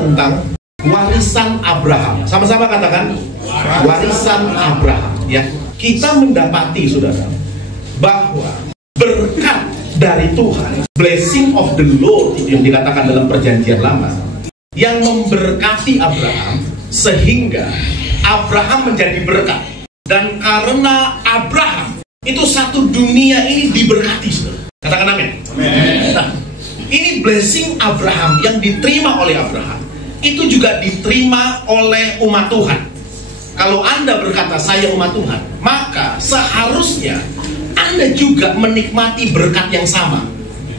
tentang warisan Abraham. Sama-sama katakan warisan Abraham. Ya, kita mendapati saudara bahwa berkat dari Tuhan, blessing of the Lord itu yang dikatakan dalam perjanjian lama, yang memberkati Abraham sehingga Abraham menjadi berkat. Dan karena Abraham itu satu dunia ini diberkati, saudara. Katakan amin. Nah, ini blessing Abraham yang diterima oleh Abraham itu juga diterima oleh umat Tuhan. Kalau Anda berkata saya umat Tuhan, maka seharusnya Anda juga menikmati berkat yang sama,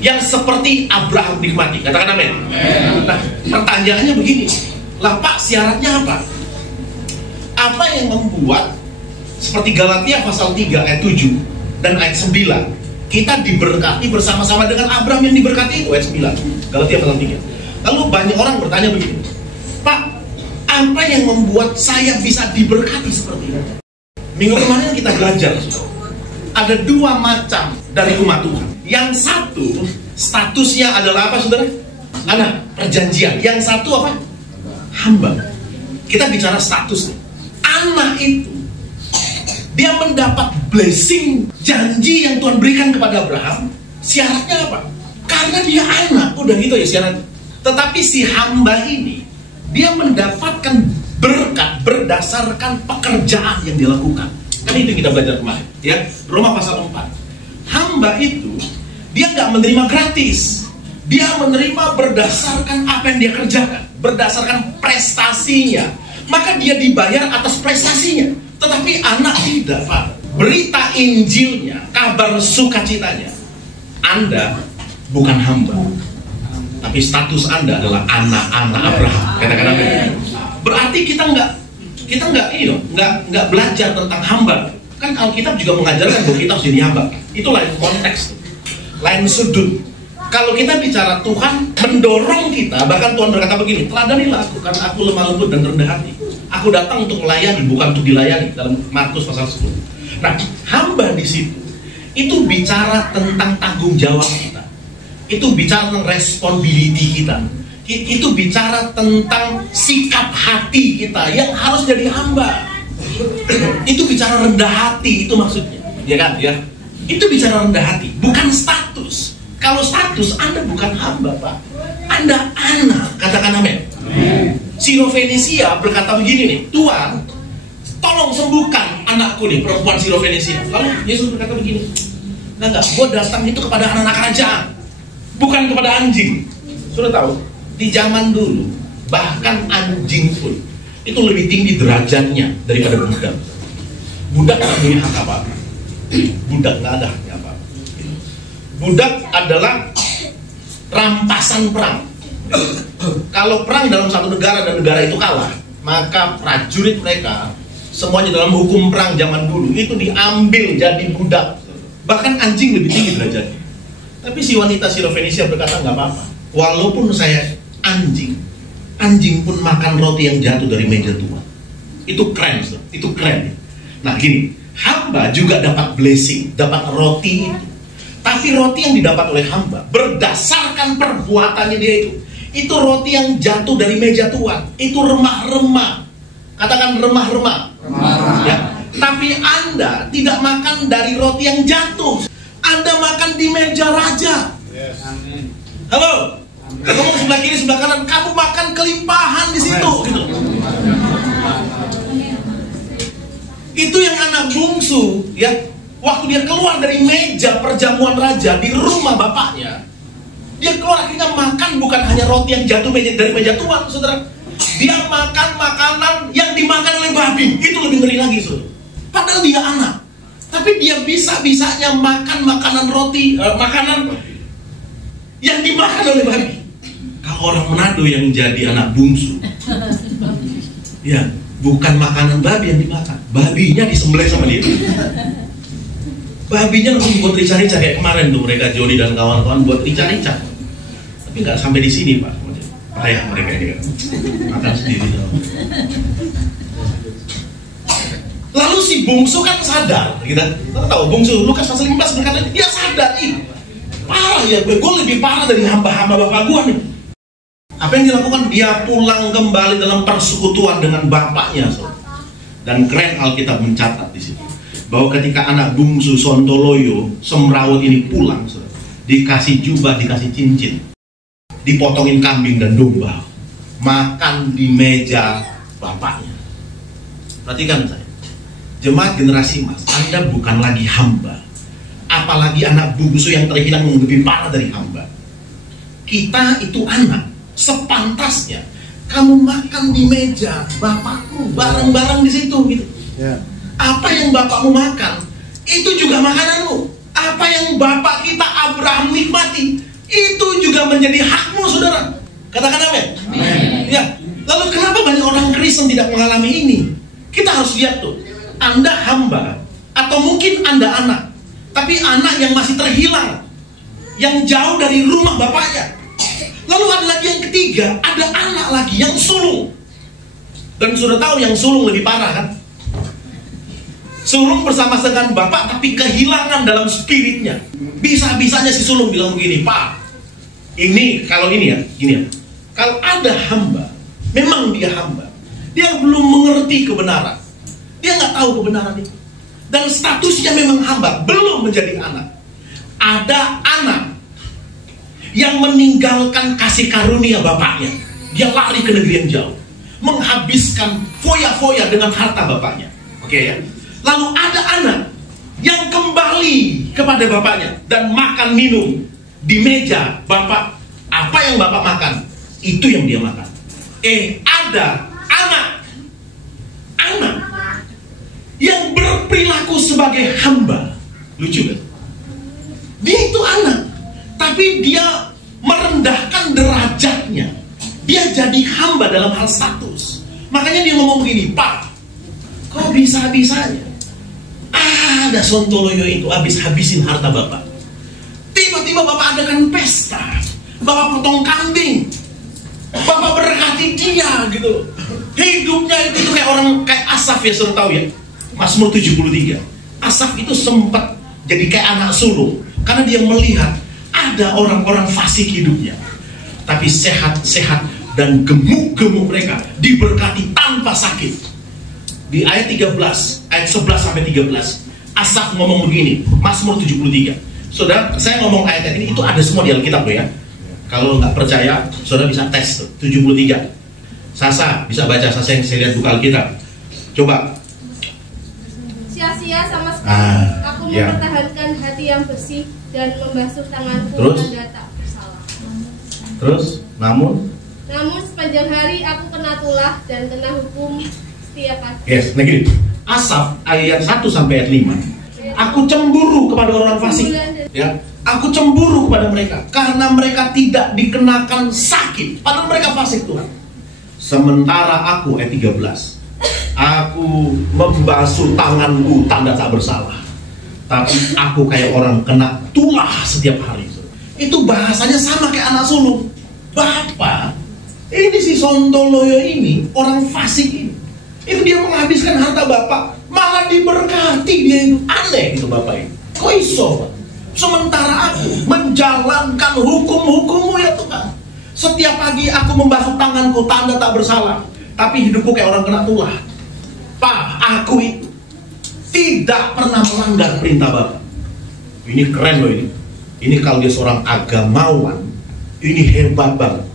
yang seperti Abraham nikmati. Katakan amin. Nah, pertanyaannya begini, lah Pak, syaratnya apa? Apa yang membuat seperti Galatia pasal 3 ayat 7 dan ayat 9 kita diberkati bersama-sama dengan Abraham yang diberkati itu, ayat 9 Galatia pasal 3. Lalu banyak orang bertanya begini, Pak, apa yang membuat saya bisa diberkati seperti ini? Minggu kemarin kita belajar, ada dua macam dari umat Tuhan. Yang satu statusnya adalah apa, saudara? Anak perjanjian. Yang satu apa? Hamba. Kita bicara status. Anak itu dia mendapat blessing, janji yang Tuhan berikan kepada Abraham. Syaratnya apa? Karena dia anak, udah gitu ya syaratnya. Tetapi si hamba ini, dia mendapatkan berkat berdasarkan pekerjaan yang dilakukan. Kan itu yang kita belajar kemarin, ya. Roma pasal 4. Hamba itu dia nggak menerima gratis. Dia menerima berdasarkan apa yang dia kerjakan, berdasarkan prestasinya. Maka dia dibayar atas prestasinya. Tetapi anak tidak, Pak. Berita Injilnya, kabar sukacitanya, Anda bukan hamba, tapi status Anda adalah anak-anak Abraham. Katakan apa? Berarti kita nggak belajar tentang hamba. Kan Alkitab juga mengajarkan bahwa kita harus jadi hamba. Itu lain konteks, lain sudut. Kalau kita bicara Tuhan mendorong kita, bahkan Tuhan berkata begini, teladanilah aku karena aku lemah lembut dan rendah hati. Aku datang untuk melayani, bukan untuk dilayani, dalam Markus pasal 10. Nah, hamba di situ itu bicara tentang tanggung jawab kita. Itu bicara tentang responsibility kita. Itu bicara tentang sikap hati kita yang harus jadi hamba. Itu bicara rendah hati, itu maksudnya. Ya kan, ya? Itu bicara rendah hati, bukan status. Kalau status, Anda bukan hamba, Pak. Anda anak, katakan amin. Sirofenisia berkata begini nih, Tuhan, tolong sembuhkan anakku nih, perempuan Sirofenisia. Lalu Yesus berkata begini, enggak, gue datang itu kepada anak-anak kerajaan, bukan kepada anjing. Sudah tahu, di zaman dulu, bahkan anjing pun itu lebih tinggi derajatnya daripada budak. Budak nggak punya hak apa-apa. Budak nggak ada haknya apa-apa. Budak adalah rampasan perang. Kalau perang dalam satu negara dan negara itu kalah, maka prajurit mereka semuanya dalam hukum perang zaman dulu itu diambil jadi budak. Bahkan anjing lebih tinggi derajatnya. Tapi si wanita Sirofenisia berkata nggak apa-apa. Walaupun saya anjing, anjing pun makan roti yang jatuh dari meja Tuhan. Itu keren, itu keren. Nah gini, hamba juga dapat blessing, dapat roti itu. Tapi roti yang didapat oleh hamba berdasarkan perbuatannya dia itu roti yang jatuh dari meja Tuhan. Itu remah-remah. Katakan remah-remah. Ya. Tapi Anda tidak makan dari roti yang jatuh. Anda makan di meja raja. Yes. Halo. Kamu sebelah kiri, sebelah kanan, kamu makan kelimpahan di situ. Gitu. Itu yang anak bungsu, ya. Waktu dia keluar dari meja perjamuan raja di rumah bapaknya, dia keluar akhirnya makan bukan hanya roti yang jatuh dari meja Tuhan, saudara. Dia makan makanan yang dimakan oleh babi. Itu lebih ngeri lagi, saudara. Padahal dia anak, tapi dia bisa-bisanya makan makanan roti, makanan yang dimakan oleh babi. Kalau orang Manado yang jadi anak bungsu, ya bukan makanan babi yang dimakan, babinya disembelih sama dia. Babinya langsung buat rica-rica kayak kemarin tuh mereka Joni dan kawan-kawan buat rica-rica. Tapi nggak sampai di sini, Pak. Payah mereka ini kan. Makan sendiri. Lalu si bungsu kan sadar, kita tahu bungsu Lukas pasal 15 berkata dia sadar, parah ya gue lebih parah dari hamba-hamba bapak gue nih. Apa yang dilakukan? Dia pulang kembali dalam persekutuan dengan bapaknya. Dan keren Alkitab mencatat di situ bahwa ketika anak bungsu Sontoloyo Semrawut ini pulang, dikasih jubah, dikasih cincin, dipotongin kambing dan domba, makan di meja bapaknya. Perhatikan saya, jemaat generasi emas, Anda bukan lagi hamba, apalagi anak bungsu yang terhilang yang lebih parah dari hamba. Kita itu anak, sepantasnya kamu makan di meja bapakmu, bareng-bareng di situ gitu. Apa yang bapakmu makan, itu juga makananmu. Apa yang bapak kita Abraham nikmati, itu juga menjadi hakmu, saudara. Katakan amin. Ya. Lalu kenapa banyak orang Kristen tidak mengalami ini? Kita harus lihat tuh, Anda hamba, atau mungkin Anda anak, tapi anak yang masih terhilang, yang jauh dari rumah bapaknya. Lalu ada lagi yang ketiga, ada anak lagi yang sulung. Dan sudah tahu yang sulung lebih parah kan? Sulung bersama dengan bapak tapi kehilangan dalam spiritnya. Bisa-bisanya si sulung bilang begini, Pak, ini kalau ini ya, gini ya. Kalau ada hamba, memang dia hamba, dia belum mengerti kebenaran, dia nggak tahu kebenaran itu, dan statusnya memang hamba, belum menjadi anak. Ada anak yang meninggalkan kasih karunia bapaknya, dia lari ke negeri yang jauh, menghabiskan foya-foya dengan harta bapaknya. Oke ya. Lalu ada anak yang kembali kepada bapaknya dan makan minum di meja bapak. Apa yang bapak makan, itu yang dia makan. Ada anak yang berperilaku sebagai hamba. Lucu kan? Dia itu anak, tapi dia merendahkan derajatnya. Dia jadi hamba dalam hal status. Makanya dia ngomong begini, Pak, kok bisa-bisanya ada Sontoloyo itu habis-habisin harta bapak. Tiba-tiba bapak adakan pesta, bapak potong kambing, bapak berkati dia gitu. Hidupnya itu kayak orang, kayak Asaf ya, sudah tahu ya, Mazmur 73. Asaf itu sempat jadi kayak anak sulung, karena dia melihat ada orang-orang fasik hidupnya, tapi sehat-sehat dan gemuk-gemuk mereka diberkati tanpa sakit. Di ayat 13, ayat 11 sampai 13, Asaf ngomong begini, Mazmur 73. Saudara, saya ngomong ayat ini, itu ada semua di Alkitab loh ya. Kalau nggak percaya, saudara bisa tes tuh, 73. Sasa, bisa baca Sasa yang saya lihat buka Alkitab. Coba. Sia-sia sama sekali, aku mempertahankan hati yang bersih dan membasuh tanganku tanda tak bersalah. Terus, namun sepanjang hari aku kena tulah dan kena hukum setiap pagi. Yes, nah gini. Asaf ayat 1 sampai ayat 5. Aku cemburu kepada orang fasik. Ya, aku cemburu kepada mereka karena mereka tidak dikenakan sakit, padahal mereka fasik Tuhan. Sementara aku ayat 13. Aku membasuh tanganku tanda tak bersalah, tapi aku kayak orang kena tulah setiap hari. Itu bahasanya sama kayak anak sulung. Bapak, ini si Sontoloyo ini, orang fasik ini, itu dia menghabiskan harta bapak, malah diberkati dia itu. Aneh itu bapak ini. Kok iso? Sementara aku menjalankan hukum-hukummu ya Tuhan. Setiap pagi aku membasuh tanganku tanda tak bersalah, tapi hidupku kayak orang kena tulah. Pak, aku itu tidak pernah melanggar perintah bapak. Ini keren loh ini. Ini kalau dia seorang agamawan, ini hebat banget.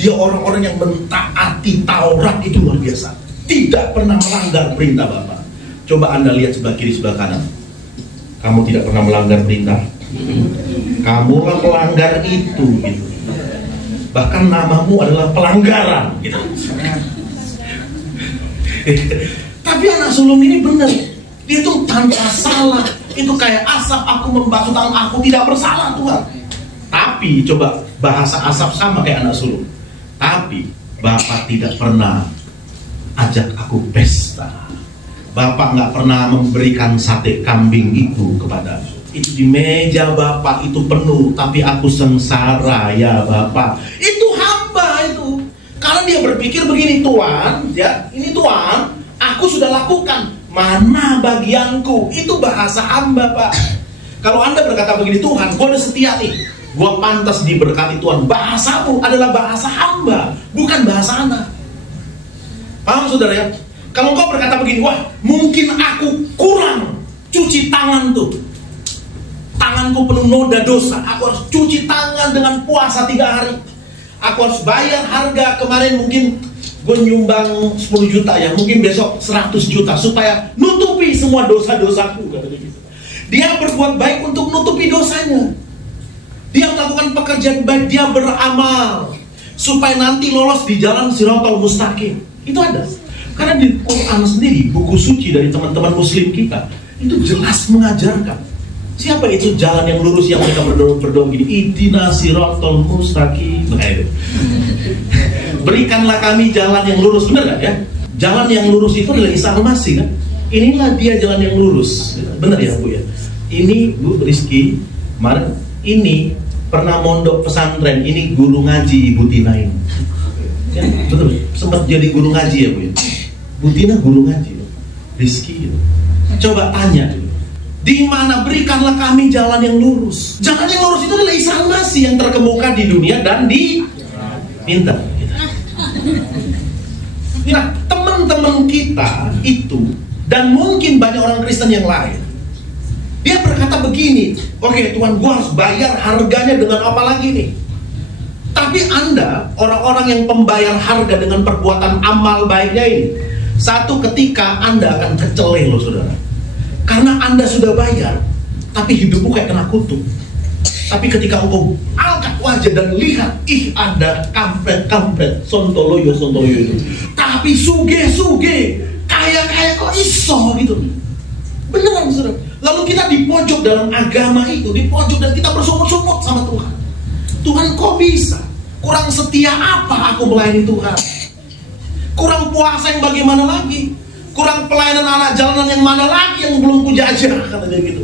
Dia orang-orang yang mentaati Taurat itu luar biasa. Tidak pernah melanggar perintah bapak. Coba Anda lihat sebelah kiri sebelah kanan. Kamu tidak pernah melanggar perintah. Kamu melanggar itu gitu. Bahkan namamu adalah pelanggaran gitu. Tapi anak sulung ini benar. Dia tuh tanpa salah. Itu kayak Asaf, aku membasuh tangan, aku tidak bersalah Tuhan. Tapi coba bahasa Asaf sama kayak anak sulung. Tapi bapak tidak pernah ajak aku pesta. Bapak nggak pernah memberikan sate kambing itu kepada aku. Itu di meja bapak itu penuh, tapi aku sengsara ya bapak. Itu hamba itu. Karena dia berpikir begini, Tuhan, ya ini Tuhan, aku sudah lakukan. Mana bagianku? Itu bahasa hamba, Pak. Kalau Anda berkata begini, Tuhan, gue udah setia nih. Gua pantas diberkati Tuhan. Bahasamu adalah bahasa hamba, bukan bahasa anak. Paham saudara ya? Kalau engkau berkata begini, wah mungkin aku kurang cuci tangan tuh, tanganku penuh noda dosa, aku harus cuci tangan dengan puasa 3 hari, aku harus bayar harga. Kemarin mungkin gue nyumbang 10 juta ya, mungkin besok 100 juta supaya nutupi semua dosa-dosaku, katanya gitu. Dia berbuat baik untuk nutupi dosanya. Dia melakukan pekerjaan baik, dia beramal supaya nanti lolos di jalan Shiratal Mustaqim. Itu ada. Karena di Quran sendiri, buku suci dari teman-teman muslim kita, itu jelas mengajarkan siapa itu jalan yang lurus yang mereka berdoa gini, Ihdinas Shiratal Mustaqim. Nah itu. Berikanlah kami jalan yang lurus, benar gak ya? Jalan yang lurus itu adalah Isa Al-Masih kan? Inilah dia jalan yang lurus. Benar ya Bu ya? Ini Bu Rizky, kemarin ini pernah mondok pesantren, ini guru ngaji Ibu Tina ini. Ya, betul, sempat jadi guru ngaji ya Bu ya? Bu Tina guru ngaji, Rizky gitu. Coba tanya, di mana berikanlah kami jalan yang lurus. Jalan yang lurus itu adalah Isa Al-Masih yang terkemuka di dunia dan di minta. Nah, teman-teman kita itu dan mungkin banyak orang Kristen yang lain, dia berkata begini, oke Tuhan, gua harus bayar harganya dengan apa lagi nih? Tapi Anda, orang-orang yang pembayar harga dengan perbuatan amal baiknya ini, satu ketika Anda akan keceleh loh saudara. Karena Anda sudah bayar, tapi hidupmu kayak kena kutuk. Tapi ketika engkau angkat wajah dan lihat, ih ada kampret-kampret, sontoloyo itu. Tapi suge-suge, kaya-kaya kok iso gitu. Beneran saudara. Lalu kita di pojok dalam agama itu, di pojok dan kita bersumut-sumut sama Tuhan. Tuhan kok bisa? Kurang setia apa aku melayani Tuhan? Kurang puasa yang bagaimana lagi? Kurang pelayanan anak jalanan yang mana lagi yang belum kujajah, katanya gitu.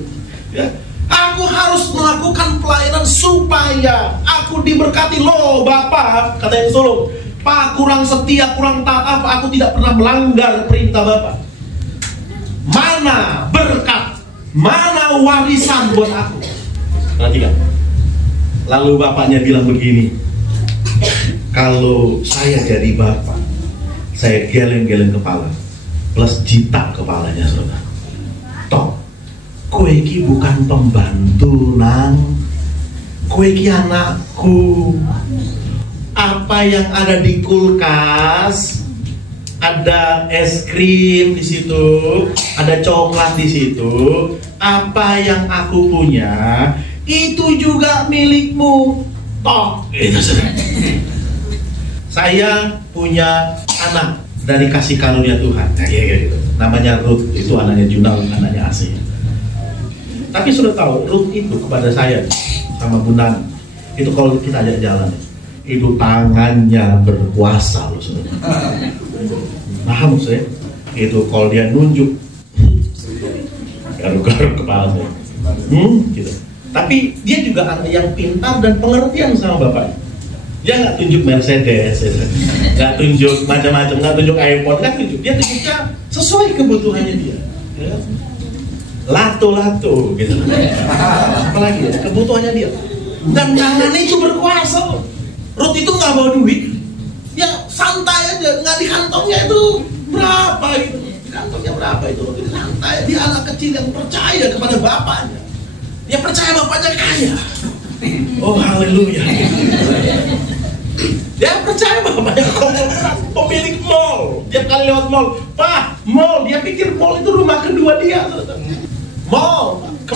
Ya. Aku harus melakukan pelayanan supaya aku diberkati. Loh Bapak, kata yang Solo, Pak kurang setia, kurang taat apa? Aku tidak pernah melanggar perintah Bapak. Mana berkat, mana warisan buat aku? Perhatikan. Lalu bapaknya bilang begini, kalau saya jadi bapak, saya geleng-geleng kepala plus jitak kepalanya saudara. Toh, kowe iki bukan pembantu nang, kowe iki anakku. Apa yang ada di kulkas, ada es krim di situ, ada coklat di situ. Apa yang aku punya itu juga milikmu. Toh, itu saudara. Saya punya anak dari kasih karunia Tuhan. Nah, gitu. Namanya Ruth, itu anaknya Junal, anaknya Asih. Tapi sudah tahu Ruth itu kepada saya sama Bunda, itu kalau kita ajak jalan, itu tangannya berkuasa loh saudara. Paham saya? Itu kalau dia nunjuk, garuk-garuk kepala saya. Gitu. Tapi dia juga anak yang pintar dan pengertian sama bapaknya. Dia nggak tunjuk Mercedes, nggak tunjuk macam-macam, nggak tunjuk iPhone, nggak tunjuk. Dia tunjuknya sesuai kebutuhannya dia. Ya. Lato-lato, gitu. Apalagi ya, kebutuhannya dia. Dan tangannya itu berkuasa. Ruth itu nggak bawa duit, ya santai aja, nggak di kantongnya itu berapa gitu. Di kantongnya berapa itu? Santai. Dia anak kecil yang percaya kepada bapaknya. Dia percaya bapaknya kaya. Oh haleluya. Dia percaya bapaknya pemilik mall. Tiap kali lewat mall, Pak, mall. Dia pikir mall itu rumah kedua dia. Mall, ke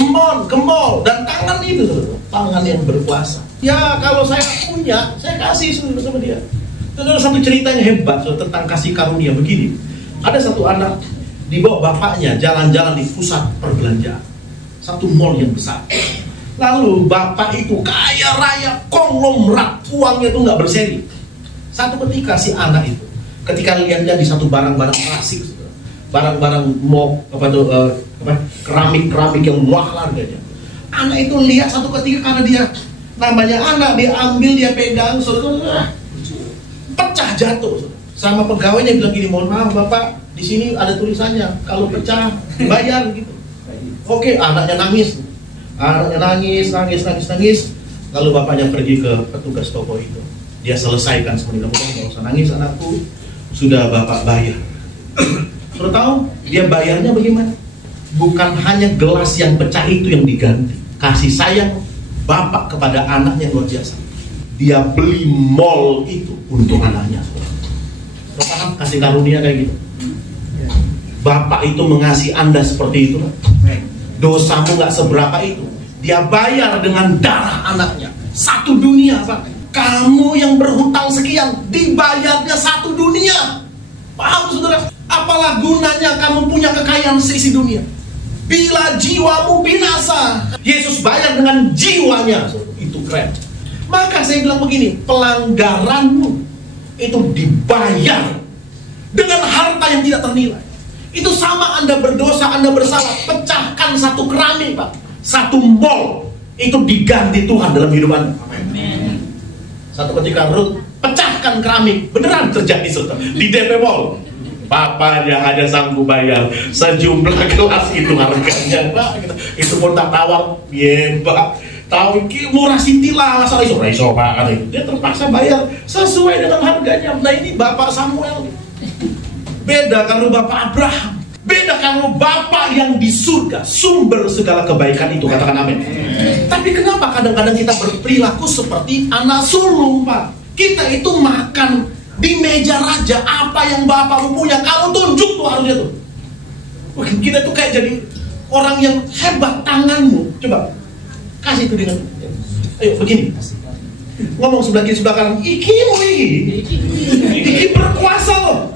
mall. Dan tangan itu, tangan yang berkuasa. Ya kalau saya punya, saya kasih sama dia. Itu adalah satu cerita yang hebat tentang kasih karunia begini. Ada satu anak dibawa bapaknya jalan-jalan di pusat perbelanjaan, satu mall yang besar. Lalu bapak itu kaya raya, konglomerat, uangnya itu nggak berseri. Satu ketika si anak itu, ketika lihatnya di satu barang-barang klasik, barang-barang keramik yang mahal harganya, anak itu lihat satu ketika karena dia namanya anak, dia ambil, dia pegang, pecah jatuh. Sama pegawainya bilang gini, mohon maaf bapak, di sini ada tulisannya, kalau pecah bayar gitu. Oke, anaknya nangis. Anaknya nangis. Lalu bapaknya pergi ke petugas toko itu. Dia selesaikan semuanya. Kamu nggak usah nangis anakku, sudah bapak bayar. Terus tahu dia bayarnya bagaimana? Bukan hanya gelas yang pecah itu yang diganti. Kasih sayang bapak kepada anaknya luar biasa. Dia beli mall itu untuk anaknya. Paham kasih karunia kayak gitu? Bapak itu mengasihi Anda seperti itu. Dosamu nggak seberapa itu. Dia bayar dengan darah anaknya. Satu dunia, Pak. Kamu yang berhutang sekian, dibayarnya satu dunia. Paham, saudara? Apalah gunanya kamu punya kekayaan seisi dunia bila jiwamu binasa? Yesus bayar dengan jiwanya. Itu keren. Maka saya bilang begini, pelanggaranmu itu dibayar dengan harta yang tidak ternilai. Itu sama Anda berdosa, Anda bersalah, pecahkan satu keramik, Pak, satu mall, itu diganti Tuhan dalam hidup Anda. Satu ketika Ruth pecahkan keramik, beneran terjadi di DP Mall. Papanya hanya sanggup bayar sejumlah gelas itu harganya, Pak. Itu pun tak tawar, ya Pak. Tahu murah sintilah, asal iso Pak. Dia terpaksa bayar sesuai dengan harganya. Nah ini Bapak Samuel. Beda kalau Bapak Abraham. Beda kalau Bapak yang di surga, sumber segala kebaikan itu, katakan amin. Tapi kenapa kadang-kadang kita berperilaku seperti anak sulung, Pak? Kita itu makan di meja raja, apa yang Bapak punya, kamu tunjuk tuh harusnya tuh. Kita tuh kayak jadi orang yang hebat, tanganmu. Coba, kasih itu dengan, ayo begini. Ngomong sebelah kiri, sebelah kanan, iki berkuasa loh.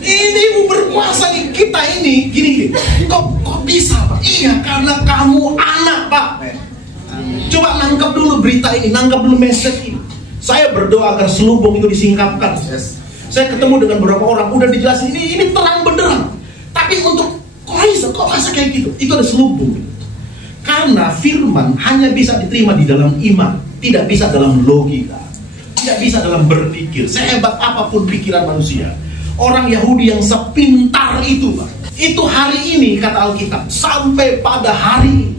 Ini ibu berkuasa nih, kita ini gini. Kok bisa, Pak? Iya, karena kamu anak, Pak. Coba nangkap dulu berita ini, nangkap dulu message ini. Saya berdoa agar selubung itu disingkapkan. Saya ketemu dengan beberapa orang, udah dijelasin ini terang benderang. Tapi untuk kok rasa kayak gitu? Itu ada selubung. Karena firman hanya bisa diterima di dalam iman, tidak bisa dalam logika, tidak bisa dalam berpikir. Sehebat apapun pikiran manusia, orang Yahudi yang sepintar itu, Pak, itu hari ini kata Alkitab, sampai pada hari ini,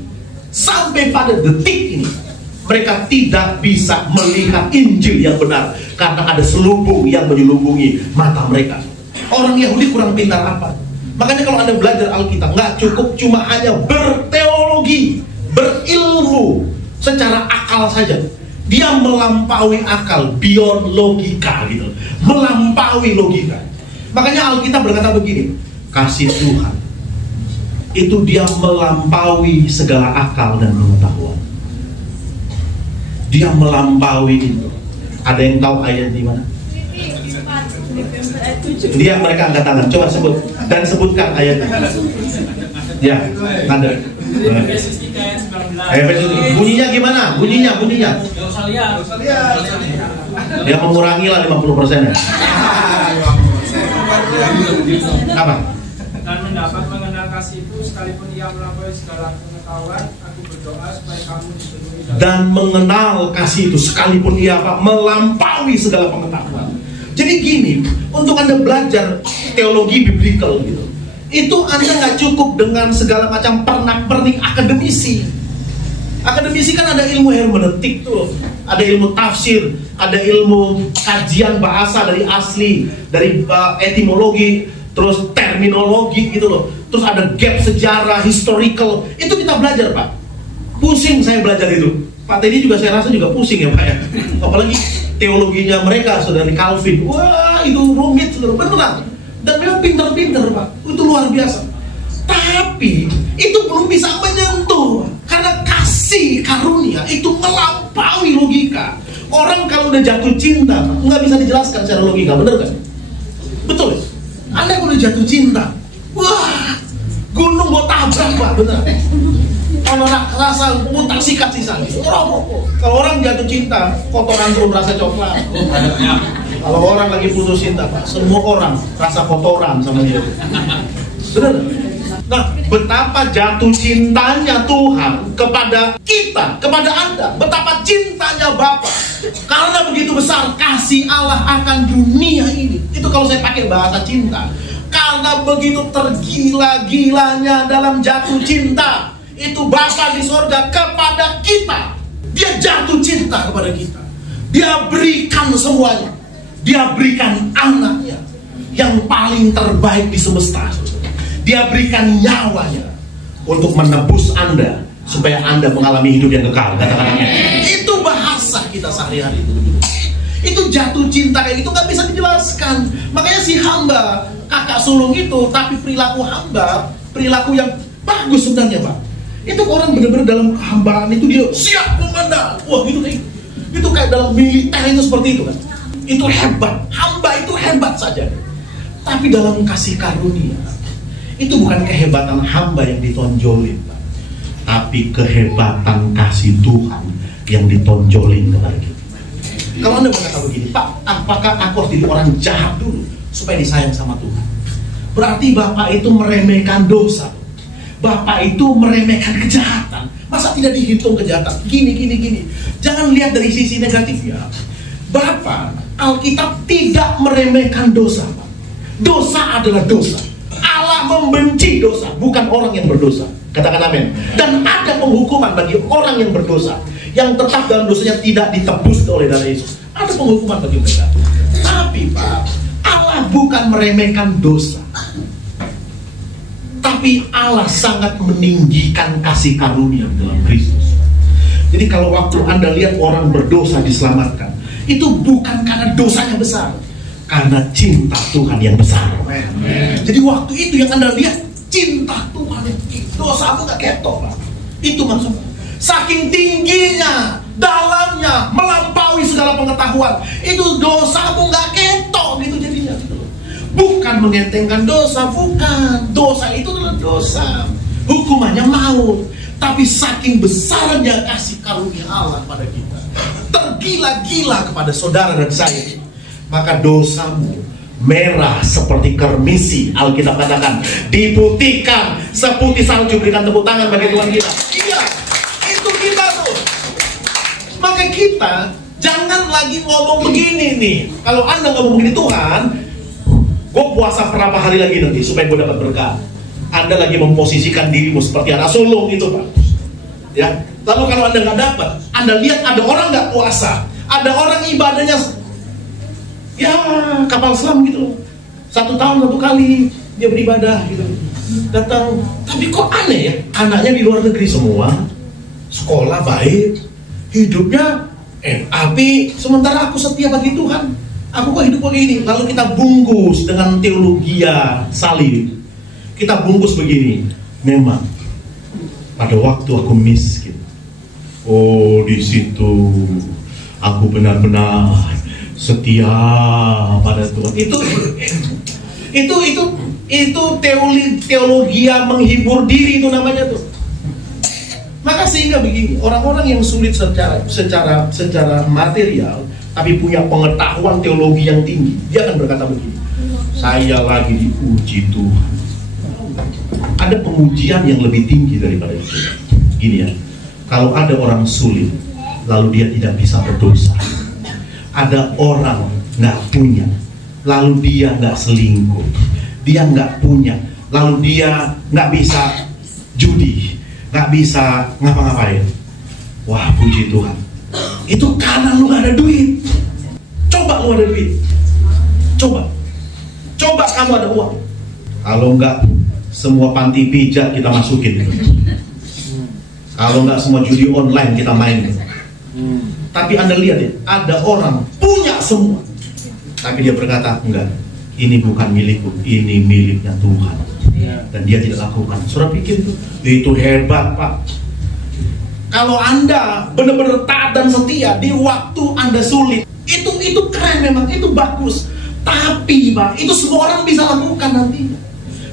sampai pada detik ini, mereka tidak bisa melihat Injil yang benar karena ada selubung yang menyelubungi mata mereka. Orang Yahudi kurang pintar apa? Makanya kalau Anda belajar Alkitab, nggak cukup cuma hanya berteologi, berilmu secara akal saja. Dia melampaui akal, beyond logika gitu, melampaui logika. Makanya Alkitab berkata begini, kasih Tuhan itu dia melampaui segala akal dan pengetahuan. Dia melampaui itu. Ada yang tahu ayat di mana? Dia mereka angkat tangan. Coba sebut dan sebutkan ayatnya. Ya, ada. Bunyinya gimana? Bunyinya. Dia mengurangi lah 50% ya. Apa? Dan mendapat mengenal kasih itu sekalipun ia melampaui segala pengetahuan, aku berdoa supaya kamu dipenuhi. Dan mengenal kasih itu sekalipun ia melampaui segala pengetahuan. Jadi gini, untuk Anda belajar teologi biblical gitu, itu Anda nggak cukup dengan segala macam pernak-pernik akademisi. Akademisi kan ada ilmu hermeneutik tuh, ada ilmu tafsir, ada ilmu kajian bahasa dari asli, dari etimologi, terus terminologi gitu loh. Terus ada gap sejarah, historical. Itu kita belajar, Pak. Pusing saya belajar itu. Pak Teddy juga saya rasa juga pusing ya, Pak ya. Apalagi teologinya mereka, saudara Calvin. Wah, itu rumit, saudara, beneran. Dan memang pinter-pinter, Pak. Itu luar biasa. Tapi itu belum bisa menyentuh, karena kasih karunia itu melampaui logika. Orang kalau udah jatuh cinta, nggak bisa dijelaskan secara logika, bener kan? Betul. Anda kalau udah jatuh cinta, wah, gunung mau tabrak, Pak, bener. Kalau rasa mutak sikat sisa. Kalau orang jatuh cinta, kotoran pun rasa coklat. Kalau orang lagi putus cinta, Pak, semua orang rasa kotoran sama dia. Bener. Nah, betapa jatuh cintanya Tuhan kepada kita, kepada Anda. Betapa cintanya Bapa. Karena begitu besar kasih Allah akan dunia ini. Itu kalau saya pakai bahasa cinta. Karena begitu tergila-gilanya dalam jatuh cinta. itu Bapa di sorga kepada kita. Dia jatuh cinta kepada kita. Dia berikan semuanya. Dia berikan anaknya yang paling terbaik di semesta. Dia berikan nyawanya untuk menebus Anda supaya Anda mengalami hidup yang kekal. Katakan amin. Itu bahasa kita sehari-hari itu. Itu jatuh cinta kayak gitu nggak bisa dijelaskan. Makanya si hamba kakak sulung itu, tapi perilaku hamba, perilaku yang bagus sebenarnya, Pak. Itu orang benar-benar dalam kehambaan itu dia siap memandang. Wah gitu kayak itu kayak dalam militer itu seperti itu kan. Itu hebat. Hamba itu hebat saja. Tapi dalam kasih karunia itu bukan kehebatan hamba yang ditonjolin, Pak. Tapi kehebatan kasih Tuhan yang ditonjolin kepada kita. Kalau Anda berkata begini, Pak, apakah aku harus jadi orang jahat dulu supaya disayang sama Tuhan? Berarti Bapak itu meremehkan dosa. Bapak itu meremehkan kejahatan. Masa tidak dihitung kejahatan? Gini. Jangan lihat dari sisi negatifnya. Bapak, Alkitab tidak meremehkan dosa, Pak. Dosa adalah dosa. Allah membenci dosa, bukan orang yang berdosa. Katakan amin. Dan ada penghukuman bagi orang yang berdosa, yang tetap dalam dosanya tidak ditebus oleh darah Yesus. Ada penghukuman bagi mereka. Tapi Pak, Allah bukan meremehkan dosa. Tapi Allah sangat meninggikan kasih karunia dalam Kristus. Jadi kalau waktu Anda lihat orang berdosa diselamatkan, itu bukan karena dosanya besar, karena cinta Tuhan yang besar. Amen. Jadi waktu itu yang Anda lihat cinta Tuhan yang dosamu gak ketok, Pak. Itu maksudnya. Saking tingginya, dalamnya, melampaui segala pengetahuan. Itu dosamu gak ketok gitu jadinya. Bukan mengentengkan dosa, bukan. Dosa itu adalah dosa. Hukumannya maut. Tapi saking besarnya kasih karunia Allah pada kita, tergila-gila kepada saudara dan saya, maka dosamu merah seperti kermisi. Alkitab katakan diputihkan seputih salju. Berikan tepuk tangan bagi Tuhan kita. Iya, itu kita tuh. Maka kita jangan lagi ngomong begini nih. Kalau Anda ngomong begini, Tuhan, gue puasa berapa hari lagi nanti supaya gue dapat berkah. Anda lagi memposisikan dirimu seperti anak sulung itu, Pak. Ya. Lalu kalau Anda nggak dapat, Anda lihat ada orang nggak puasa, ada orang ibadahnya ya kapal selam gitu, 1 tahun 1 kali dia beribadah gitu, datang. Tapi kok aneh ya, anaknya di luar negeri semua, sekolah baik, hidupnya api, sementara aku setia bagi Tuhan. Aku kok hidup begini. Lalu kita bungkus dengan teologia salib. Kita bungkus begini. Memang pada waktu aku miskin, oh di situ aku benar-benar setia pada Tuhan. Itu teologia menghibur diri itu namanya tuh. Maka sehingga begini, orang-orang yang sulit secara material tapi punya pengetahuan teologi yang tinggi, dia akan berkata begini, saya lagi diuji Tuhan. Ada pengujian yang lebih tinggi daripada itu. Gini ya, kalau ada orang sulit lalu dia tidak bisa berdosa, ada orang nggak punya lalu dia nggak selingkuh, dia nggak punya lalu dia nggak bisa judi, nggak bisa ngapa-ngapain, wah puji Tuhan, itu karena lu gak ada duit. Coba lu ada duit, coba kamu ada uang. Kalau enggak, semua panti pijat kita masukin. Kalau enggak, semua judi online kita main. Tapi Anda lihat ya, ada orang punya semua, tapi dia berkata, enggak, ini bukan milikku, ini miliknya Tuhan. Dan dia tidak lakukan. Saudara pikir itu hebat, Pak. Kalau Anda benar-benar taat dan setia di waktu Anda sulit, itu keren memang, itu bagus. Tapi Pak, itu semua orang bisa lakukan nantinya.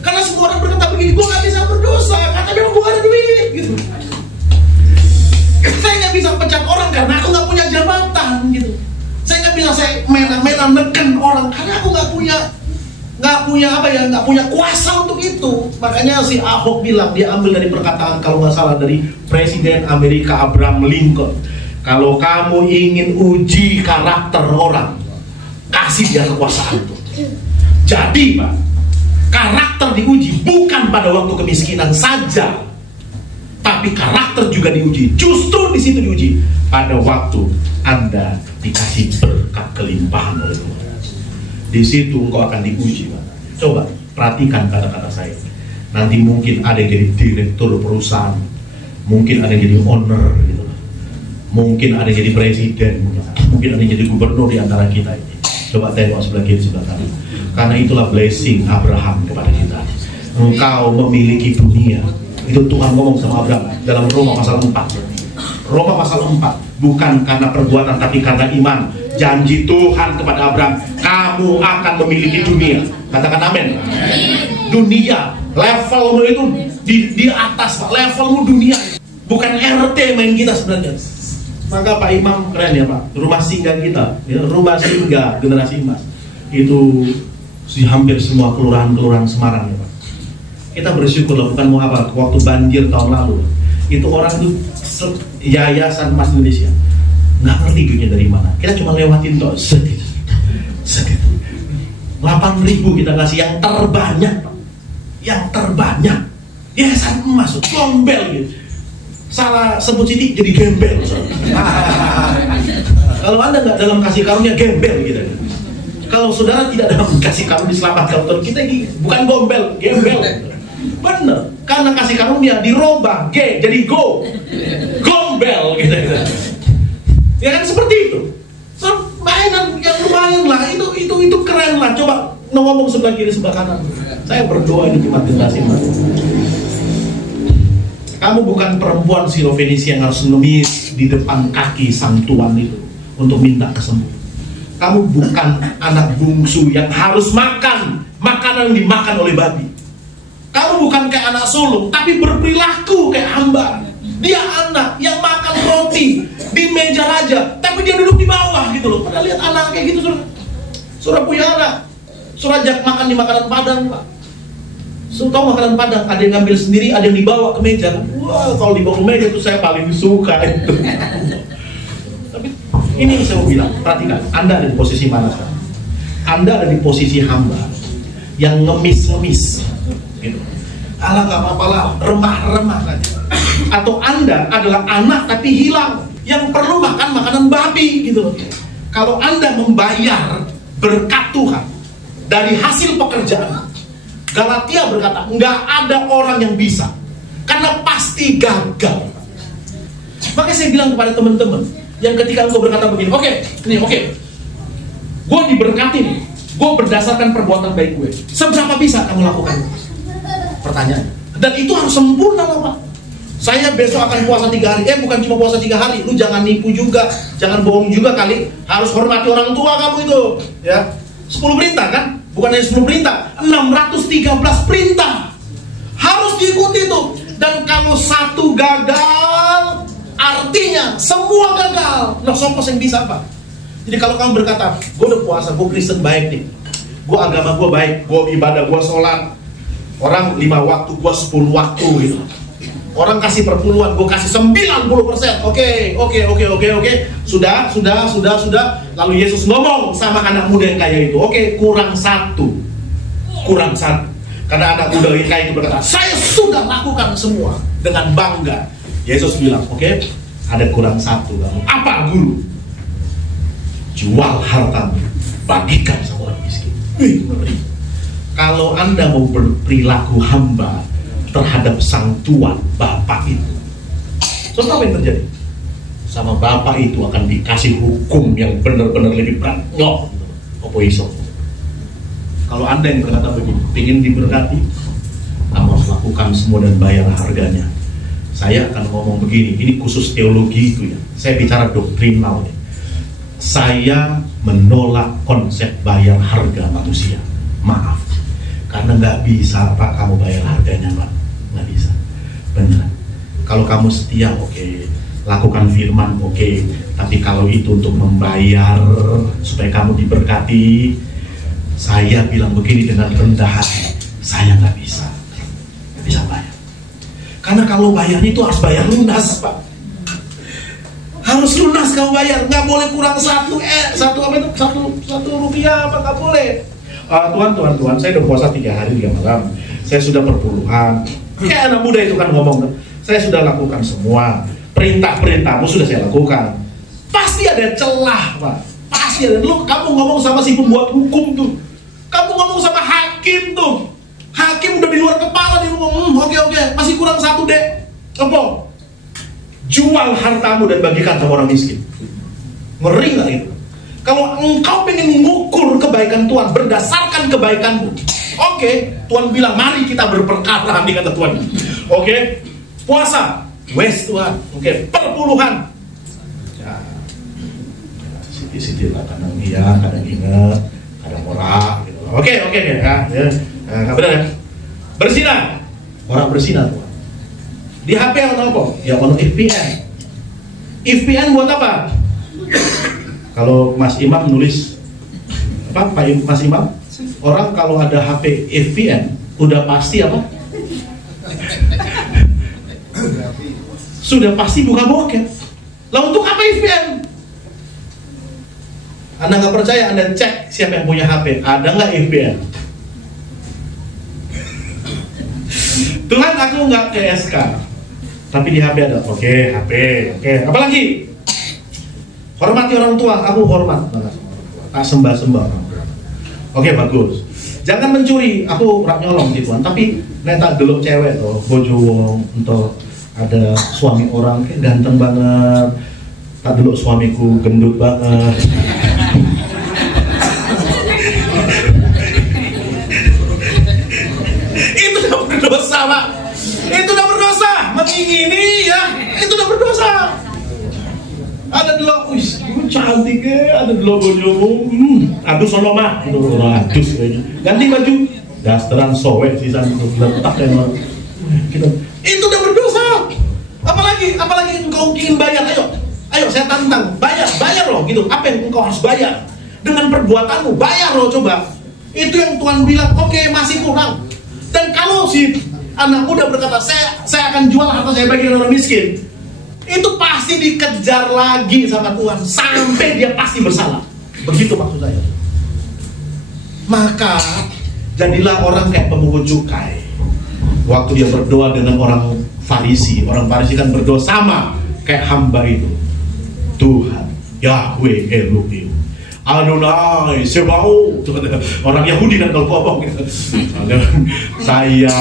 Karena semua orang berkata begini, gue gak bisa berdosa karena memang gue ada duit gitu. Saya gak bisa pecat orang karena aku gak punya jabatan gitu. Saya gak bisa mena neken orang karena aku gak punya kuasa untuk itu. Makanya si Ahok bilang, dia ambil dari perkataan kalau nggak salah dari Presiden Amerika Abraham Lincoln, kalau kamu ingin uji karakter orang, kasih dia kekuasaan itu. Jadi Pak, karakter diuji bukan pada waktu kemiskinan saja, tapi karakter juga diuji. Justru di situ diuji pada waktu Anda dikasih berkat kelimpahan oleh Tuhan. Di situ engkau akan diuji. Coba perhatikan kata-kata saya. Nanti mungkin ada yang jadi direktur perusahaan, mungkin ada yang jadi owner gitu. Mungkin ada yang jadi presiden, mungkin ada yang jadi gubernur di antara kita ini. Coba tengok sebelah kiri sebelah kanan. Karena itulah blessing Abraham kepada kita. Engkau memiliki dunia. Itu Tuhan ngomong sama Abraham dalam Roma pasal 4. Roma pasal 4. Bukan karena perbuatan tapi karena iman. Janji Tuhan kepada Abraham, kamu akan memiliki dunia. Katakan amin. Dunia, levelmu itu di atas, Pak. Levelmu dunia. Bukan RT main kita sebenarnya. Maka Pak Imam keren ya Pak. Rumah singgah kita, ya, rumah singgah generasi emas. Itu hampir semua kelurahan-kelurahan Semarang ya Pak. Kita bersyukur lah, bukan mau apa. Waktu banjir tahun lalu, itu orang itu Yayasan Emas Indonesia nggak ngerti duitnya dari mana. Kita cuma lewatin toh, sedikit. 8.000 kita kasih yang terbanyak, Pak. Yang terbanyak. Yayasan Emas, gombel gitu. Salah sebut sini jadi gembel. Kalau Anda nggak dalam kasih karunia, gembel gitu. Kalau saudara tidak dalam kasih karunia diselamatkan Tuhan, kita ini bukan gombel, gembel. Bener, karena kasih karunia dirubah G jadi go, gombel gitu. Ya kan seperti itu. So, mainan yang lumayan lah, itu keren lah. Coba ngomong sebelah kiri sebelah kanan. Saya berdoa ini cuma generasi emas. Kamu bukan perempuan Sirofenisia yang harus ngemis di depan kaki sang tuan itu untuk minta kesembuhan. Kamu bukan anak bungsu yang harus makan makanan yang dimakan oleh babi. Kamu bukan kayak anak sulung, tapi berperilaku kayak hamba. Dia anak yang makan roti di meja raja, tapi dia duduk di bawah gitu loh. Pernah lihat anak kayak gitu, saudara? Saudara punya anak, saudara ajak makan di makanan Padang, Pak. So, tahu makanan Padang, ada yang ngambil sendiri, ada yang dibawa ke meja. Wah, kalau dibawa ke meja itu saya paling suka itu. Tapi ini saya mau bilang, perhatikan, Anda ada di posisi mana sekarang? Anda ada di posisi hamba yang ngemis-ngemis gitu. Alah nggak apa-apa lah, remah-remah saja. Atau Anda adalah anak tapi hilang, yang perlu makan makanan babi gitu. Kalau Anda membayar berkat Tuhan dari hasil pekerjaan, Galatia berkata, nggak ada orang yang bisa, karena pasti gagal. Makanya saya bilang kepada teman-teman, yang ketika engkau berkata begini, oke, gue diberkati nih, gue berdasarkan perbuatan baik gue. Seberapa bisa kamu lakukan? Pertanyaan. Dan itu harus sempurna loh Pak. Saya besok akan puasa 3 hari. Bukan cuma puasa 3 hari, lu jangan nipu juga, jangan bohong juga kali. Harus hormati orang tua kamu itu, ya. 10 perintah kan? Bukan hanya 10 perintah, 613 perintah harus diikuti tuh. Dan kalau satu gagal, artinya semua gagal. Nah, sopos yang bisa Pak. Jadi kalau kamu berkata, gue udah puasa, gue Kristen baik nih, gue agama gue baik, gue ibadah, gue sholat, orang 5 waktu, gue 10 waktu gitu. Orang kasih perpuluhan, gue kasih 90%. Oke. Sudah. Lalu Yesus ngomong sama anak muda yang kaya itu, oke, kurang satu. Karena anak muda yang kaya itu berkata, saya sudah lakukan semua dengan bangga. Yesus bilang, oke, ada kurang satu. Apa guru? Jual hartamu, bagikan sama orang miskin. Kalau Anda mau berperilaku hamba terhadap sang tuan, bapak itu, terus apa yang terjadi? Sama bapak itu akan dikasih hukum yang benar-benar lebih berat. No, opo iso. Kalau Anda yang berkata begini, ingin diberkati, kamu harus lakukan semua dan bayar harganya. Saya akan ngomong begini, ini khusus teologi itu ya. Saya bicara doktrinal ya. Saya menolak konsep bayar harga manusia. Maaf, karena nggak bisa Pak kamu bayar harganya Pak, nggak bisa. Beneran. Kalau kamu setia, oke. Lakukan firman, oke. Tapi kalau itu untuk membayar supaya kamu diberkati, saya bilang begini dengan rendah hati, saya nggak bisa bayar. Karena kalau bayarnya itu harus bayar lunas Pak. Harus lunas kamu bayar, nggak boleh kurang satu rupiah apa, nggak boleh. Tuhan, saya udah puasa 3 hari 3 malam, saya sudah perpuluhan. Kayak anak muda itu kan ngomong, Saya sudah lakukan semua. Perintah-perintahmu sudah saya lakukan. Pasti ada celah, Pak. Pasti ada. Kamu ngomong sama si pembuat hukum tuh. Kamu ngomong sama hakim tuh. Hakim udah di luar kepala, dia ngomong, oke, masih kurang satu deh. Apa? Jual hartamu dan bagikan sama orang miskin. Ngeri gak itu? Kalau engkau pengen mengukur kebaikan Tuhan berdasarkan kebaikanmu, oke, Tuhan bilang mari kita berperkara, nih kata Tuhan. Oke, puasa, wes Tuhan. Oke, perpuluhan. Ya, siti-siti lah, kadang iya, kadang ingat, kadang morak. Gitu. Oke, ya. Nggak benar ya? Bersinah, orang bersinah Tuhan. Di HP atau apa? Ya ono VPN. VPN buat apa? Kalau Mas Imam nulis apa? Mas Imam, orang kalau ada HP VPN udah pasti apa? Sudah pasti buka bokep. Lah untuk apa VPN? Anda nggak percaya? Anda cek siapa yang punya HP. Ada nggak VPN? Tuhan, aku nggak ke SK, tapi di HP ada. Oke, HP. Oke, apalagi? Hormati orang tua. Aku hormat banget. Tak sembah-sembah. Oke, bagus. Jangan mencuri. Aku rak nyolong sih Tuhan. Tapi nek tak delok cewek tuh, bojo wong, untuk ada suami orang kayak ganteng banget. Tak delok suamiku gendut banget. Itu udah berdosa, Pak. Itu udah berdosa. Mengingini ya, itu udah berdosa. Ada dulu, wis, cantik ya. Ada dulu bojomu, adus sono mah, itu adus kayaknya. Ganti baju, dasteran sowek sisa letak yang gitu. Itu udah berdosa. Apalagi engkau ingin bayar, ayo saya tantang, bayar loh gitu. Apa yang engkau harus bayar? Dengan perbuatanmu, bayar loh coba. Itu yang Tuhan bilang, oke, masih kurang. Dan kalau si anak muda berkata, saya akan jual harta saya bagi orang miskin, itu pasti dikejar lagi sama Tuhan sampai dia pasti bersalah. Begitu maksud saya. Maka jadilah orang kayak pemungut cukai. Waktu dia berdoa dengan orang Farisi kan berdoa sama kayak hamba itu. Tuhan, Yahweh Elohim, Adonai Sebaot. Orang Yahudi kan kalau ngomong gitu. Saya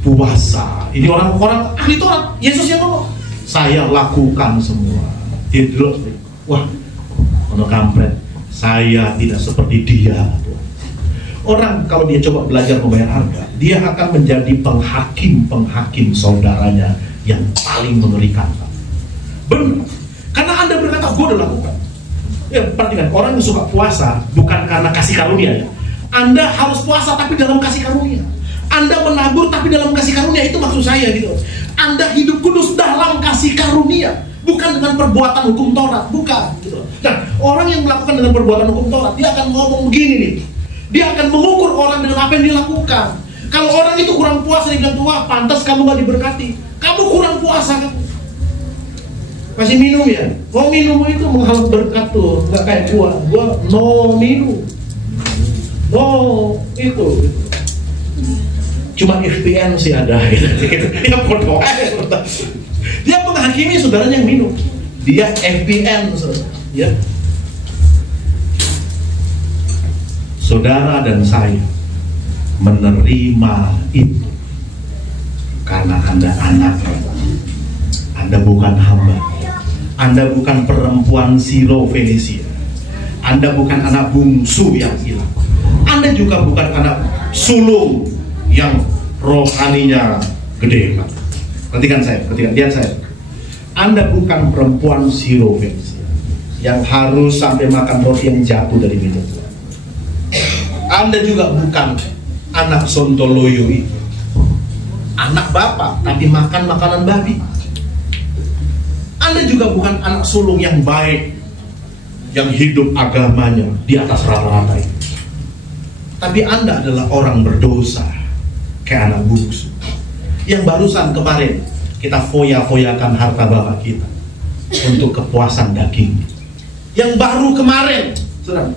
puasa. Ini orang ahli Taurat. Yesus yang ngomong, saya lakukan semua. Dia dulu, wah, ono kampret. Saya tidak seperti dia. Orang kalau dia coba belajar membayar harga, dia akan menjadi penghakim saudaranya yang paling mengerikan. Benar. Karena Anda berkata, gue udah lakukan. Ya, perhatikan, orang yang suka puasa bukan karena kasih karunia ya. Anda harus puasa tapi dalam kasih karunia. Anda menabur tapi dalam kasih karunia, itu maksud saya gitu. Anda hidup kudus dalam kasih karunia, bukan dengan perbuatan hukum Taurat, bukan gitu. Nah, orang yang melakukan dengan perbuatan hukum Taurat, dia akan ngomong begini nih. Dia akan mengukur orang dengan apa yang dia lakukan. Kalau orang itu kurang puasa, dia bilang, wah pantas kamu gak diberkati. Kamu kurang puasa, kamu masih minum ya. Oh, minum itu menghalang berkat tuh, nggak kayak gua no minum, no itu. Cuma FPN sih ada gitu. Dia bodoh. Dia menghakimi saudaranya yang minum. Dia FPN ya. Saudara dan saya menerima itu karena Anda anak. Anda bukan hamba. Anda bukan perempuan Silo Fenisia. Anda bukan anak bungsu yang hilang. Anda juga bukan anak sulung yang rohaninya gede. Perhatikan dia saya. Anda bukan perempuan Silo Fenisia yang harus sampai makan roti yang jatuh dari meja Tuhan. Anda juga bukan anak sontoloyo itu, anak bapak tapi makan makanan babi. Anda juga bukan anak sulung yang baik, yang hidup agamanya di atas rata-rata itu. Tapi Anda adalah orang berdosa, kayak anak bungsu yang barusan kemarin kita foya-foyakan harta bapak kita untuk kepuasan daging. Yang baru kemarin, saudara,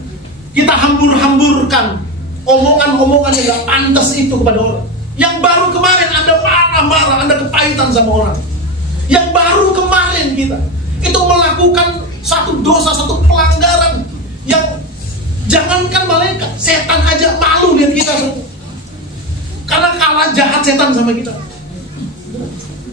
kita hambur-hamburkan omongan-omongan yang gak pantas itu kepada orang. Yang baru kemarin Anda marah-marah, Anda kepahitan sama orang. kita. Itu melakukan satu dosa, satu pelanggaran yang jangankan malaikat, setan aja malu lihat kita semua. Karena kalah jahat setan sama kita.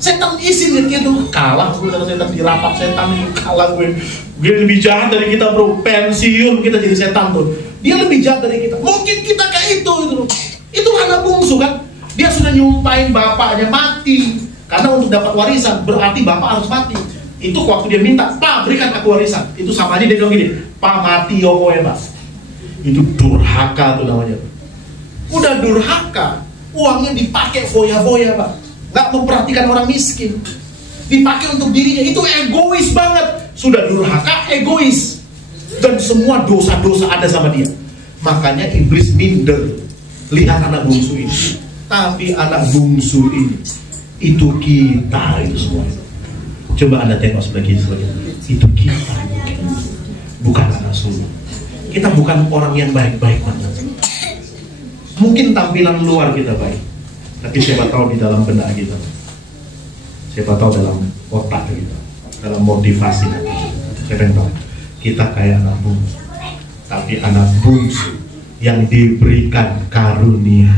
Setan izin lihat kita, kalah gue sama setan, di rapat setan ini kalah gue. Dia lebih jahat dari kita bro, pensiun kita jadi setan tuh. Dia lebih jahat dari kita. Mungkin kita kayak itu. Itu anak bungsu kan. Dia sudah nyumpahin bapaknya mati. Karena untuk dapat warisan berarti bapak harus mati. Itu waktu dia minta, Pak berikan aku warisan. Itu sama aja dia bilang gini, Pak mati yomo ya Pak. Itu durhaka tuh namanya. Udah durhaka, uangnya dipakai foya-foya Pak. Gak memperhatikan orang miskin. Dipakai untuk dirinya, itu egois banget. Sudah durhaka, egois. Dan semua dosa-dosa ada sama dia. Makanya iblis minder. Lihat anak bungsu ini. Tapi anak bungsu ini, itu kita itu semua. Coba Anda tengok sebelah kiri sebelah kiri. Itu kita, bukan anak sulung. Kita bukan orang yang baik-baik banget. Mungkin tampilan luar kita baik, tapi siapa tahu di dalam benak kita, siapa tahu dalam otak kita, dalam motivasi kita, siapa yang tahu kita kayak anak bungsu. Tapi anak bungsu yang diberikan karunia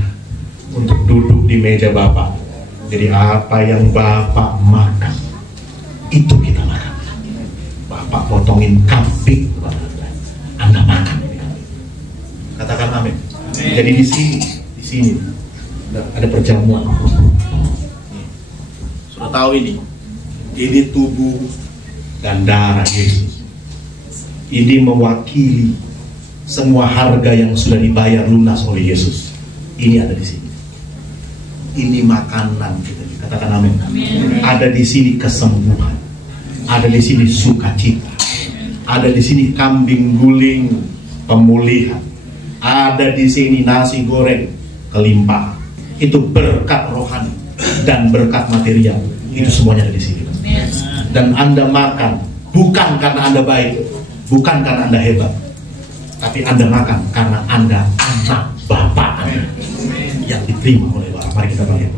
untuk duduk di meja Bapak. Jadi apa yang Bapak makan, itu kita makan. Bapak potongin kambing kepada Anda makan. Katakan amin. Jadi di sini ada perjamuan. Sudah tahu ini tubuh dan darah Yesus. Ini mewakili semua harga yang sudah dibayar lunas oleh Yesus. Ini ada di sini. Ini makanan kita. Katakan amin. Ada di sini kesembuhan. Ada di sini sukacita. Ada di sini kambing guling pemulihan. Ada di sini nasi goreng kelimpahan. Itu berkat rohani dan berkat material. Itu semuanya ada di sini. Dan Anda makan bukan karena Anda baik, bukan karena Anda hebat, tapi Anda makan karena Anda anak Bapak Anda yang diterima oleh Bapak. Mari kita bangkit.